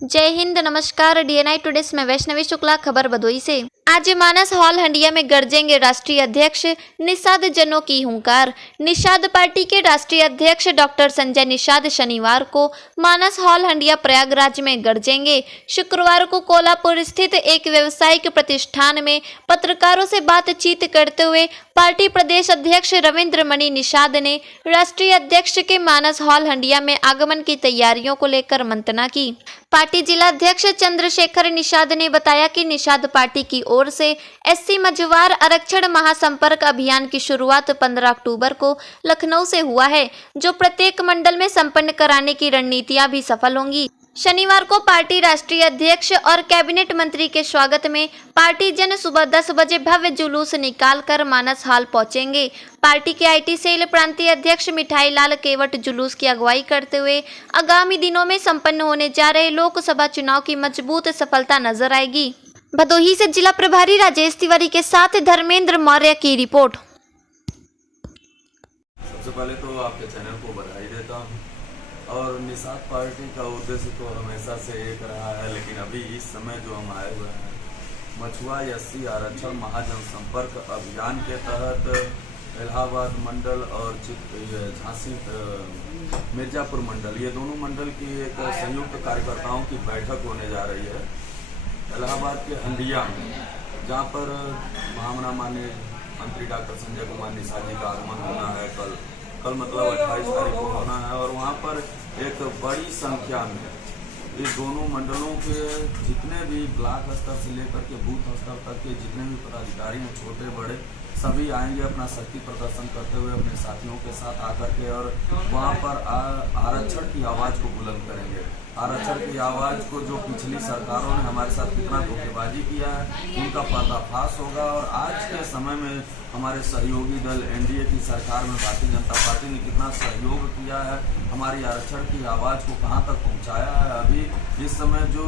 जय हिंद, नमस्कार। DNI today में वैष्णवी शुक्ला, खबर भदोही से। आज मानस हॉल हंडिया में गरजेंगे राष्ट्रीय अध्यक्ष निषाद जनों की हुंकार। निषाद पार्टी के राष्ट्रीय अध्यक्ष डॉक्टर संजय निषाद शनिवार को मानस हॉल हंडिया प्रयागराज में गरजेंगे। शुक्रवार को कोल्हापुर स्थित एक व्यावसायिक प्रतिष्ठान में पत्रकारों से बातचीत करते हुए पार्टी प्रदेश अध्यक्ष रविंद्र मणि निषाद ने राष्ट्रीय अध्यक्ष के मानस हॉल हंडिया में आगमन की तैयारियों को लेकर मंत्रणा की। पार्टी जिला अध्यक्ष चंद्रशेखर निषाद ने बताया कि निषाद पार्टी की ओर से एससी मझवार आरक्षण महासंपर्क अभियान की शुरुआत 15 अक्टूबर को लखनऊ से हुआ है, जो प्रत्येक मंडल में संपन्न कराने की रणनीतियां भी सफल होंगी। शनिवार को पार्टी राष्ट्रीय अध्यक्ष और कैबिनेट मंत्री के स्वागत में पार्टी जन सुबह 10 बजे भव्य जुलूस निकालकर मानस हॉल पहुंचेंगे। पार्टी के आईटी सेल प्रांतीय अध्यक्ष मिठाई लाल केवट जुलूस की अगुवाई करते हुए आगामी दिनों में संपन्न होने जा रहे लोकसभा चुनाव की मजबूत सफलता नजर आएगी। भदोही से जिला प्रभारी राजेश तिवारी के साथ धर्मेंद्र मौर्य की रिपोर्ट। सबसे पहले तो आपके चैनल को बधाई देता हूँ और निषाद पार्टी का उद्देश्य तो हमेशा से एक रहा है, लेकिन अभी इस समय जो हम आए हुए हैं मछुआ एससी आरक्षण महाजनसंपर्क अभियान के तहत इलाहाबाद मंडल और झांसी मिर्जापुर मंडल, ये दोनों मंडल की एक संयुक्त कार्यकर्ताओं की बैठक होने जा रही है इलाहाबाद के हंडिया में, जहाँ पर महामना माननीय मंत्री डॉक्टर संजय कुमार निषाद जी का आगमन होना है। कल मतलब 28 तारीख को होना है और वहाँ पर एक बड़ी संख्या में इस दोनों मंडलों के जितने भी ब्लॉक स्तर से लेकर के बूथ स्तर तक के जितने भी पदाधिकारी हैं, छोटे बड़े सभी आएंगे अपना शक्ति प्रदर्शन करते हुए अपने साथियों के साथ आकर के, और वहाँ पर आरक्षण की आवाज़ को बुलंद करेंगे। आरक्षण की आवाज़ को जो पिछली सरकारों ने हमारे साथ कितना धोखेबाजी किया है उनका पर्दाफाश होगा, और आज के समय में हमारे सहयोगी दल एनडीए की सरकार में भारतीय जनता पार्टी ने कितना सहयोग किया है, हमारी आरक्षण की आवाज़ को कहां तक पहुंचाया है। अभी इस समय जो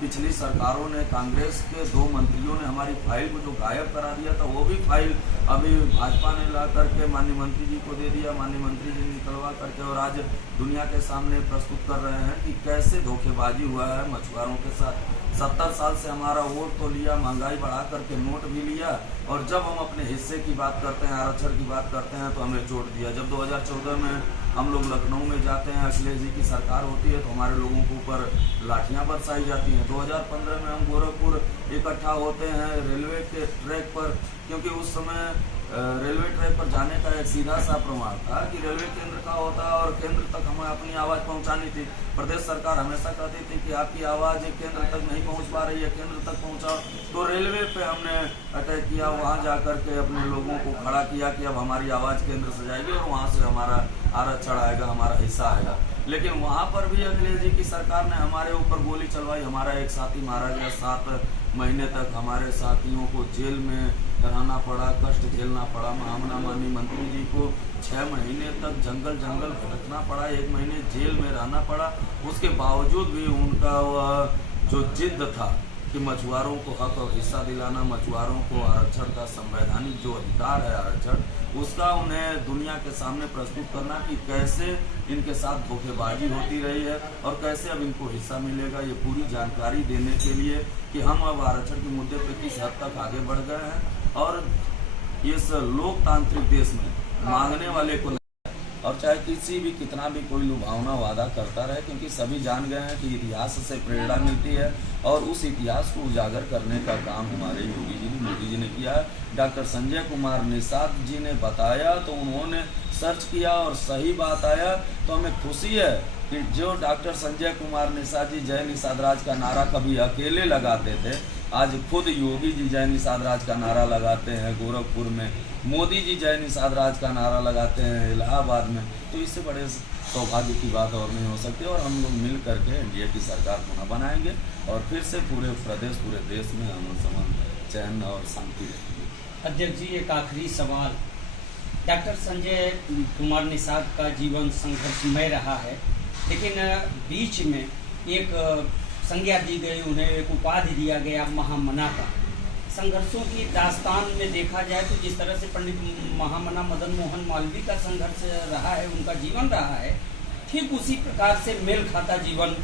पिछली सरकारों ने, कांग्रेस के 2 मंत्रियों ने हमारी फाइल को जो गायब करा दिया था, वो भी फाइल अभी भाजपा ने ला करके माननीय मंत्री जी को दे दिया। माननीय मंत्री जी निकलवा करके और आज दुनिया के सामने प्रस्तुत कर रहे हैं कि कैसे धोखेबाजी हुआ है मछुआरों के साथ। 70 साल से हमारा वोट तो लिया, महंगाई बढ़ा करके नोट भी लिया, और जब हम अपने हिस्से की बात करते हैं, आरक्षण की बात करते हैं, तो हमें चोट दिया। जब 2014 में हम लोग लखनऊ में जाते हैं, अखिलेश जी की सरकार होती है, तो हमारे लोगों के ऊपर लाठियां बरसाई जाती हैं। 2015 में हम गोरखपुर इकट्ठा होते हैं रेलवे के ट्रैक पर, क्योंकि उस समय रेलवे ट्रैक पर जाने का एक सीधा सा प्रमाण था कि रेलवे केंद्र का होता है और केंद्र तक हमें अपनी आवाज़ पहुंचानी थी। प्रदेश सरकार हमेशा कहती थी कि आपकी आवाज़ केंद्र तक नहीं पहुंच पा रही है, केंद्र तक पहुंचाओ। तो रेलवे पे हमने अटैक किया, वहां जाकर के अपने लोगों को खड़ा किया कि अब हमारी आवाज़ केंद्र से जाएगी और वहां से हमारा आरक्षण आएगा, हमारा हिस्सा आएगा। लेकिन वहां पर भी अखिलेश जी की सरकार ने हमारे ऊपर गोली चलवाई। हमारा एक साथी मारा गया, 7 महीने तक हमारे साथियों को जेल में रहना पड़ा, कष्ट झेलना पड़ा। महामना माननीय मंत्री जी को 6 महीने तक जंगल भटकना पड़ा, 1 महीने जेल में रहना पड़ा। उसके बावजूद भी उनका वह जो जिद था कि मछुआरों को हक और हिस्सा दिलाना, मछुआरों को आरक्षण का संवैधानिक जो अधिकार है आरक्षण, उसका उन्हें दुनिया के सामने प्रस्तुत करना कि कैसे इनके साथ धोखेबाजी होती रही है और कैसे अब इनको हिस्सा मिलेगा, ये पूरी जानकारी देने के लिए कि हम अब आरक्षण के मुद्दे पर किस हद तक आगे बढ़ गए हैं। और इस लोकतांत्रिक देश में मांगने वाले को, और चाहे किसी भी कितना भी कोई लुभावना वादा करता रहे, क्योंकि सभी जान गए हैं कि इतिहास से प्रेरणा मिलती है और उस इतिहास को उजागर करने का काम हमारे योगी जी ने, मोदी जी ने किया है। डॉक्टर संजय कुमार निषाद जी ने बताया तो उन्होंने सर्च किया और सही बात आया, तो हमें खुशी है कि जो डॉक्टर संजय कुमार निषाद जी जय निषाद राज का नारा कभी अकेले लगाते थे, आज खुद योगी जी जय निषाद राज का नारा लगाते हैं गोरखपुर में, मोदी जी जय निषाद राज का नारा लगाते हैं इलाहाबाद में। तो इससे बड़े सौभाग्य की बात और नहीं हो सकती, और हम लोग मिल करके एनडीए की सरकार पुनः बनाएंगे और फिर से पूरे प्रदेश, पूरे देश में अमन समान, चैन और शांति रहेगी। अध्यक्ष जी, एक आखिरी सवाल। डॉक्टर संजय कुमार निषाद का जीवन संघर्षमय रहा है, लेकिन बीच में एक संज्ञा दी गई, उन्हें एक उपाधि दिया गया महामना का। संघर्षों की दास्तान में देखा जाए तो जिस तरह से पंडित महामना मदन मोहन मालवीय का संघर्ष रहा है, उनका जीवन रहा है, ठीक उसी प्रकार से मेल खाता जीवन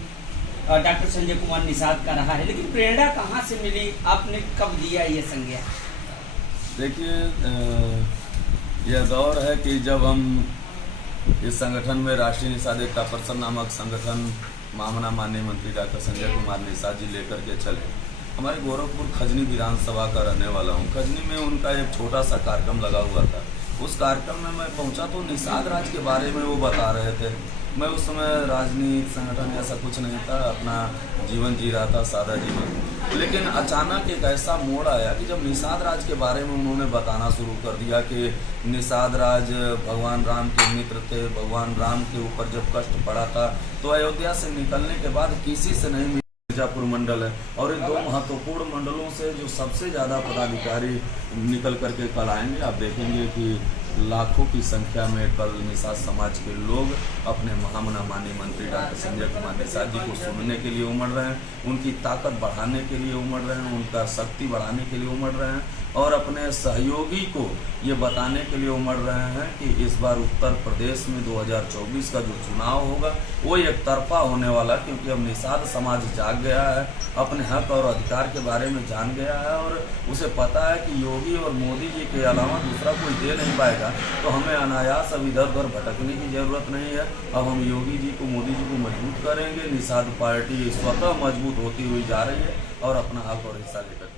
डॉक्टर संजय कुमार निषाद का रहा है, लेकिन प्रेरणा कहाँ से मिली, आपने कब दिया ये संज्ञा? देखिए, यह दौर है कि जब हम इस संगठन में राष्ट्रीय निषाद एकता परिषद नामक संगठन मामला माननीय मंत्री डॉक्टर संजय कुमार निषाद जी लेकर के चले। हमारे गोरखपुर खजनी विधानसभा का रहने वाला हूँ। खजनी में उनका एक छोटा सा कार्यक्रम लगा हुआ था। उस कार्यक्रम में मैं पहुंचा तो निषाद राज के बारे में वो बता रहे थे। मैं उस समय राजनीति संगठन ऐसा कुछ नहीं था, अपना जीवन जी रहा था, सादा जीवन। लेकिन अचानक एक ऐसा मोड़ आया कि जब निषाद राज के बारे में उन्होंने बताना शुरू कर दिया कि निषाद राज भगवान राम के मित्र थे, भगवान राम के ऊपर जब कष्ट पड़ा था तो अयोध्या से निकलने के बाद किसी से नहीं मिला। मिर्जापुर मंडल है और इन दो महत्वपूर्ण मंडलों से जो सबसे ज़्यादा पदाधिकारी निकल करके कल आएंगे। आप देखेंगे कि लाखों की संख्या में कल निषाद समाज के लोग अपने महामना माननीय मंत्री डॉक्टर संजय कुमार निषाद जी को सुनने के लिए उमड़ रहे हैं, उनकी ताकत बढ़ाने के लिए उमड़ रहे हैं, उनका शक्ति बढ़ाने के लिए उमड़ रहे हैं और अपने सहयोगी को ये बताने के लिए उमड़ रहे हैं कि इस बार उत्तर प्रदेश में 2024 का जो चुनाव होगा वो एक तरफा होने वाला, क्योंकि अब निषाद समाज जाग गया है, अपने हक और अधिकार के बारे में जान गया है और उसे पता है कि योगी और मोदी जी के अलावा दूसरा कोई दे नहीं पाएगा। तो हमें अनायास अब इधर उधर भटकने की जरूरत नहीं है। अब हम योगी जी को, मोदी जी को मजबूत करेंगे। निषाद पार्टी स्वतः मजबूत होती हुई जा रही है और अपना हक और हिस्सा लेकर